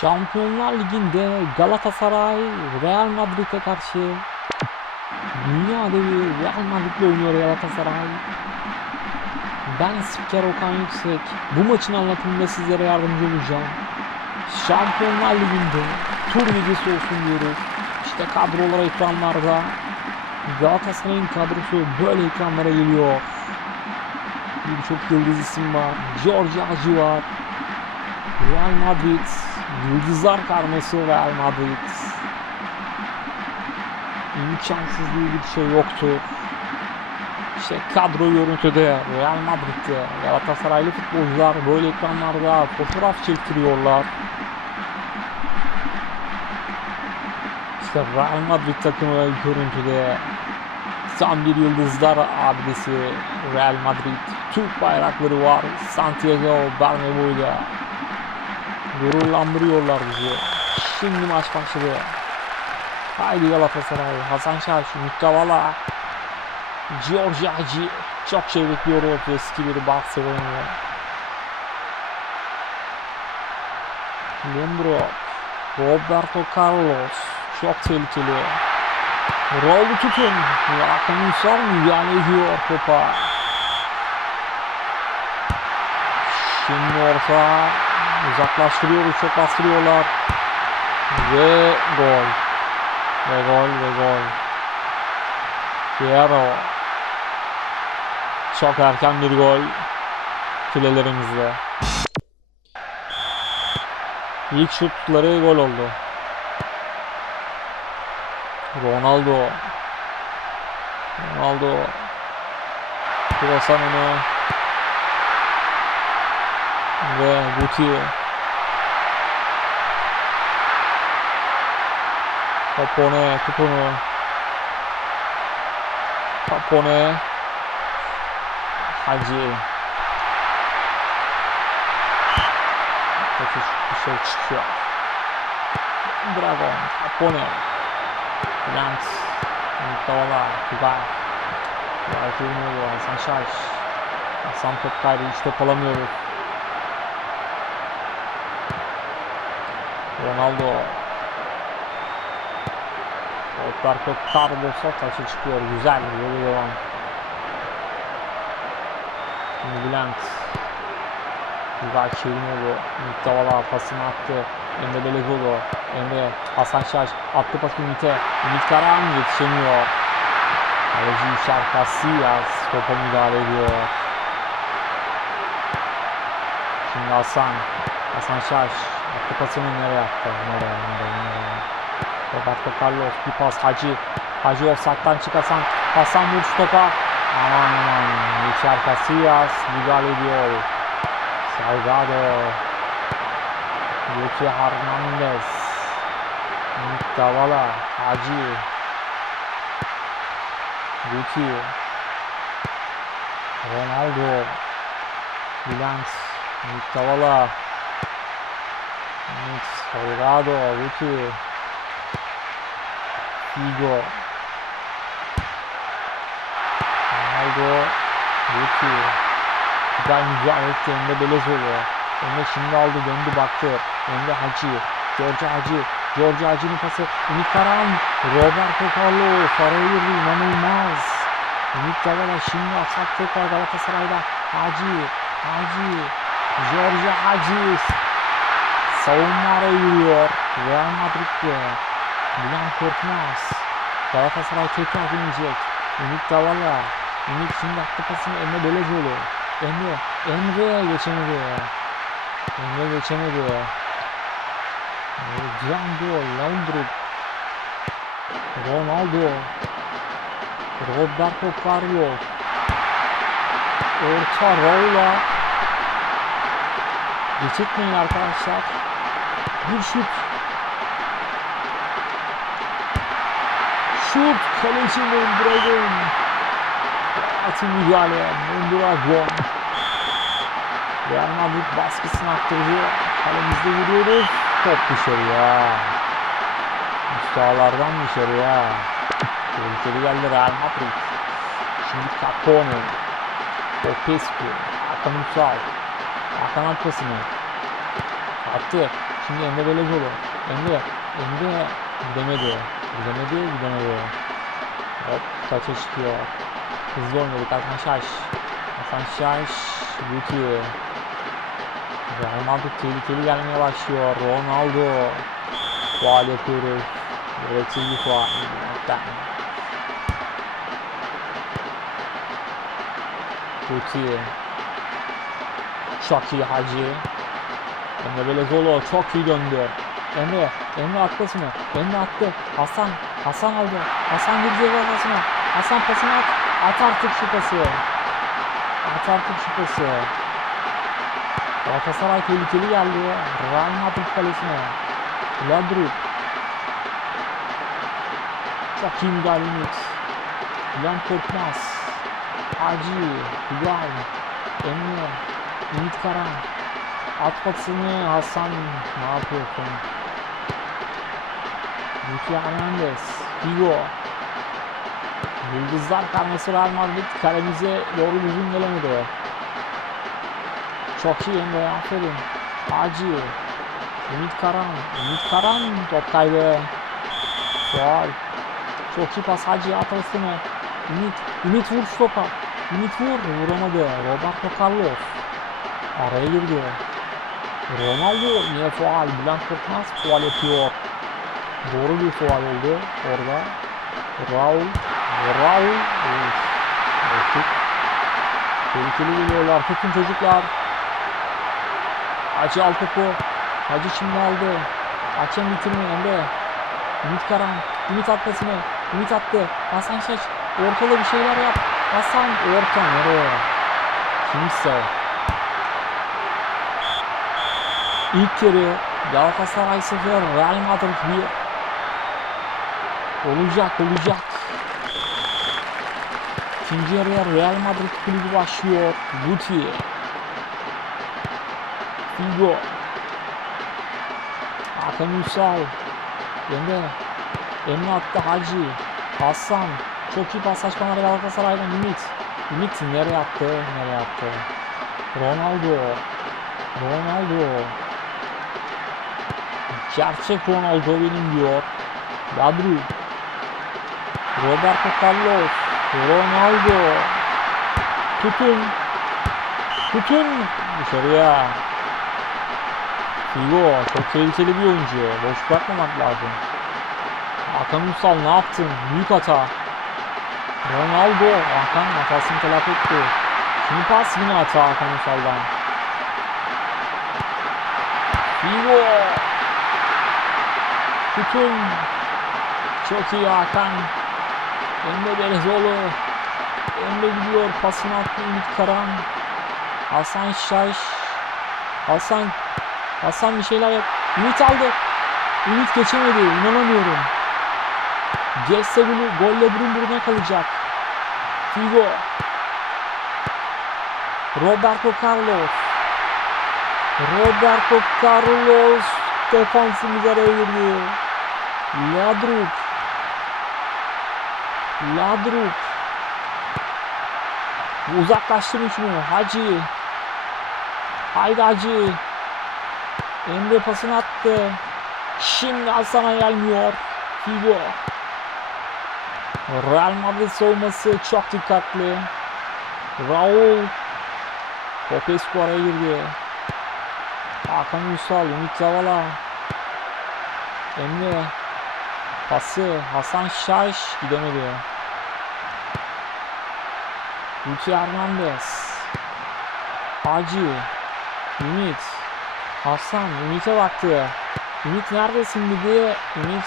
Şampiyonlar Ligi'nde Galatasaray Real Madrid'e karşı Dünya devi Real Madrid'le oynuyor Galatasaray. Ben spiker Okan Yüksek. Bu maçın anlatımında sizlere yardımcı olacağım. Şampiyonlar Ligi'nde tur ligisi olsun diyoruz. İşte kadrolar ekranlarda. Galatasaray'ın kadrosu böyle ekranlara geliyor. Birçok yıldız isim var. George Hagi var. Real Madrid. Yıldızlar karması Real Madrid. İmkansız diye bir şey yoktu. İşte kadro görüntüde Real Madrid'de Galatasaraylı futbolcular böyle ekranlarda fotoğraf çektiriyorlar. İşte Real Madrid takımı görüntüde tam bir yıldızlar abidesi Real Madrid. Türk bayrakları var. Santiago Bernabeu'da gururlandırıyorlar bizi. Şimdi maç başladı. Haydi Galatasaray, Hasan Şaş, Mustavala, Giorgio Hagi. Çok şey bekliyoruz eski bir Barcelona. Lembro, Roberto Carlos. Çok tehlikeli. Raul'u tutun. Hakan Ünsal müdahale ediyor topa. Şimdi orta uzaklaştırıyoruz, çok bastırıyorlar. Ve gol. Ve gol ve gol. Piero. Çok erken bir gol. Filelerimizde. İlk şutları gol oldu. Ronaldo. Ronaldo. Krosan onu. Ve Guti. Capone tut onu. Capone. Hacı. Kaçış bir şey çıkıyor. Dragon. Capone. Bülent. Mustavala. Tugay. Tugay Kurnoğlu. Hasan Şaş. Hasan top kaybı. Hiç top alamıyoruz. Ronaldo. Roberto Carlos'a taşı çıkıyor. Güzel. Yolu devam. Şimdi Bülent. Güzel Şirinoğlu. Mustavala pasını attı. Emre Belezoğlu. Emre. Hasan Şaş. Attı pası Ümit'e. Ümit Karahan yetişemiyor. Kaleci Yuşar Casillas topa müdahale ediyor. Şimdi Hasan. Hasan Şaş. Attı pasını nereye attı? Nereye? Nereye? Nereye? Roberto Carlos bir pas Hacı. Hacı offside'dan çık Hasan. Hasan vur şu topa. Aman aman. Yuşar Casillas müdahale ediyor. Salgado. Luki Hernandez. Davala. Hacı. Luki. Ronaldo. Bülent. Davala. Salgado. Luki. Figo. Ronaldo. Luki. Güzel mücadele etti Emre Belezoğlu. Emre şimdi aldı döndü baktı. Emre Hacı. George Hacı. George Hacı'nın pası. Ümit Karan. Roberto Carlos. Araya girdi. inanılmaz. Ümit Davala şimdi atak tekrar Galatasaray'da. Hacı. Hacı. George Hacı. Savunma araya giriyor. Real Madrid'de. Bülent Korkmaz. Galatasaray tekrar dönecek. Ümit Davala. Ümit şimdi attı pasını Emre Belezoğlu. Emre. Emre geçemedi. Emre geçemedi. Django Laundrup. Ronaldo. Roberto Carlos. Orta Raul'a. Geçirtmeyin arkadaşlar. Bir şut. Şut kaleci Mondragon. Atın müdahale. Mondragon. Real Madrid baskısını arttırdı. Kalemizde vuruyoruz. Top dışarıya. Müstahalardan dışarıya. Tehlikeli geldi Real Madrid. Şimdi Capone. Popescu. Hakan Ünsal. Hakan Alpasını. Attı. Şimdi Emre Belezoğlu. Emre. Emre gidemedi. Gidemedi. Gidemedi. Hop taça çıkıyor. Hızlı oynadık Hasan Şaş. Hasan Şaş. Guti. Real Madrid tehlikeli gelmeye başlıyor. Ronaldo. Faal yapıyoruz. Bir faal. Guti. Çok iyi Hacı. Emre Belezoğlu çok iyi döndü. Emre, Emre mı? Emre attı. Hasan, Hasan aldı. Hasan girdi ceza sahasına. Hasan pasını at. At artık şu pası. At artık şu pası. Galatasaray tehlikeli geldi. Madrid kalesine. Ladrup. Çok iyi müdahale Ümit. Bülent Korkmaz. Hacı. Hügay. Emre. Ümit Karan. At pasını Hasan. Ne yapıyorsun? Luki Hernandez. Figo. Yıldızlar karması Real Madrid kalemize doğru düzgün gelemedi. Çok iyi Emre aferin. Hacı. Ümit Karan. Ümit Karan top kaybı. Faal. Çok iyi pas Hacı atasını. Ümit. Ümit vur şu topa. Ümit vur. Vuramadı. Roberto Carlos. Araya girdi. Ronaldo yine faal. Bülent Korkmaz faal yapıyor. Doğru bir faal oldu orada. Raul. Raul. Evet. Artık. Tehlikeli geliyorlar. Tutun çocuklar. Hacı al topu. Hacı şimdi aldı. Hakem bitirmiyor Emre. Ümit Karan. Ümit atmasını. Ümit attı. Hasan Şaş. Ortada bir şeyler yap. Hasan orta nereye? Kimse. İlk yarı Galatasaray 0, Real Madrid 1. Olacak olacak. İkinci yarıya Real Madrid kulübü başlıyor. Guti. Figo. Hakan Ünsal. Emre. Emre attı Hacı. Hasan. Çok iyi paslaşmalar Galatasaray'dan Ümit. Ümit nereye attı? Nereye attı? Ronaldo. Ronaldo. Gerçek Ronaldo benim diyor. Ladru. Roberto Carlos. Ronaldo. Tutun. Tutun. Dışarıya. Figo çok tehlikeli bir oyuncu. Boş bırakmamak lazım. Hakan Ünsal ne yaptın? Büyük hata. Ronaldo. Hakan hatasını telafi etti. Şimdi pas yine hata Hakan Ünsal'dan. Figo. Tutun. Çok iyi Hakan. Emre Belezoğlu. Emre gidiyor. Pasını attı Ümit Karan. Hasan Şaş. Hasan. Hasan bir şeyler yap. Ümit aldı. Ümit geçemedi. İnanamıyorum. Golü golle burun buruna kalacak. Figo. Roberto Carlos. Roberto Carlos defansımız araya girdi. Ladrup. Ladrup. Uzaklaştırın şunu. Hacı. Haydi Hacı. Emre pasını attı. Şimdi Hasan'a gelmiyor. Figo. Real Madrid savunması çok dikkatli. Raul. Popescu araya girdi. Hakan Ünsal, Ümit Zavala. Emre. Pası. Hasan Şaş gidemedi. Luchi Hernandez. Hacı. Ümit. Hasan. Ümit'e baktı. Ümit neredesin dedi. Ümit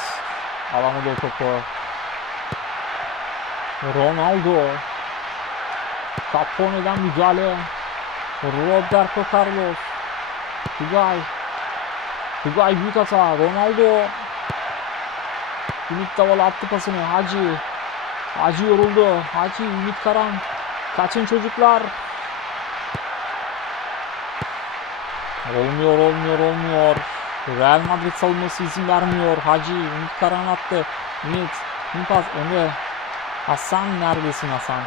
alamadı o topu. Ronaldo. Capone'den müdahale. Roberto Carlos. Tugay. Tugay büyük hata. Ronaldo. Ümit Davala attı pasını. Hacı. Hacı yoruldu. Hacı Ümit Karan. Kaçın çocuklar. Olmuyor olmuyor olmuyor. Real Madrid savunması izin vermiyor. Hacı Ümit Karan attı. Ümit. Ümit pas. Emre. Hasan neredesin Hasan?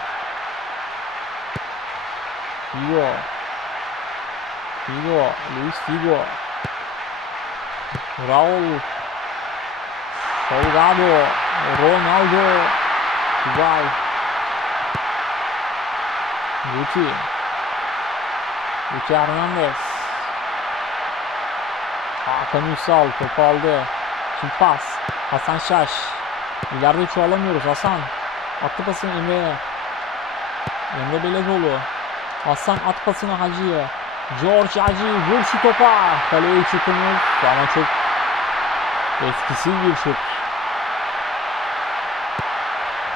Figo. Figo. Luis Figo. Raul. Salgado. Ronaldo. Güzel. Guti. Guti Hernandez. Hakan Ünsal topu aldı. Şimdi pas. Hasan Şaş. İleride çoğalamıyoruz Hasan. Attı pasını Emre'ye. Emre Belezoğlu. Hasan at pasını Hacı'ya. George Hacı vur şu topa. Kaleye şutumuz ama çok etkisiz bir şut.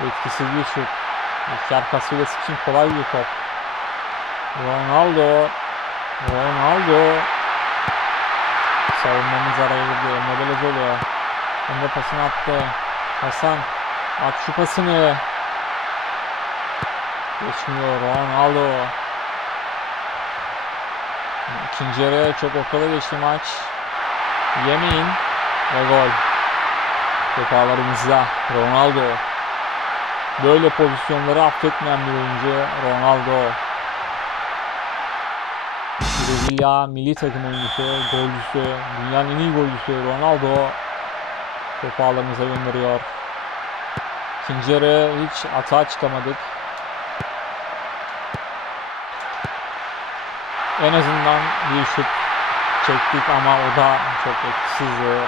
Etkisiz bir şut. Yaşar Casillas için kolay bir top. Ronaldo. Ronaldo. Savunmamız araya girdi. Emre Belezoğlu. Emre pasını attı. Hasan at şu pasını. Geçmiyor Ronaldo. İkinci yarı çok ortada geçti maç. Yemeyin ve gol. Top ağlarımızda Ronaldo. Böyle pozisyonları affetmeyen bir oyuncu Ronaldo. Brezilya milli takım oyuncusu, golcüsü, dünyanın en iyi golcüsü Ronaldo topu ağlarımıza gönderiyor. İkinci yarı hiç atağa çıkamadık. En azından bir şut çektik ama o da çok etkisizdi.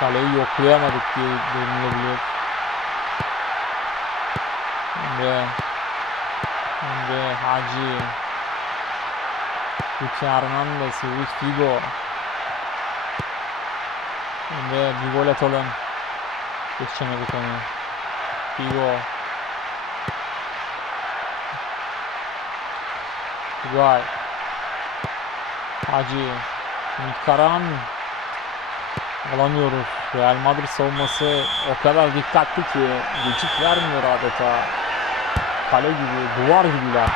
Kaleyi yoklayamadık diye denilebilir. Emre Emre Hacı Guti Hernandez Luis Figo Emre bir gol atalım. Geçemedik onu. Figo Güzel. Hacı. Ümit Karan. Alamıyoruz. Real Madrid savunması o kadar dikkatli ki geçit vermiyor adeta. Kale gibi, duvar gibiler.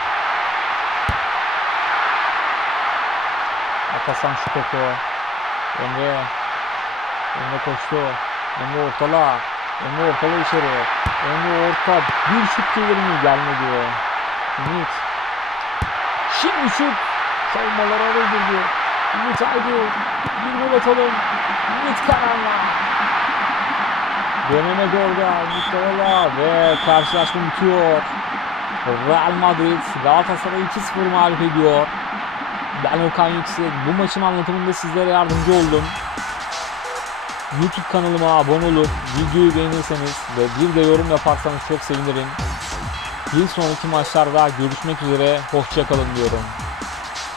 Atasan şu topu. Emre. Emre koştu. Emre ortala. Emre ortala içeri. Emre orta. Bir şut gelir mi? Gelmedi. Ümit. Şimdi şut. Savunmalara öldürdü. Ümit haydi. Bir gol atalım. Ümit Karan'la. Orada. Ümit Karan'la. Ve karşılaşma bitiyor. Real Madrid Galatasaray'ı 2-0 mağlup ediyor. Ben Okan Yüksek. Bu maçın anlatımında sizlere yardımcı oldum. YouTube kanalıma abone olup videoyu beğenirseniz ve bir de yorum yaparsanız çok sevinirim. Bir sonraki maçlarda görüşmek üzere. Hoşçakalın diyorum.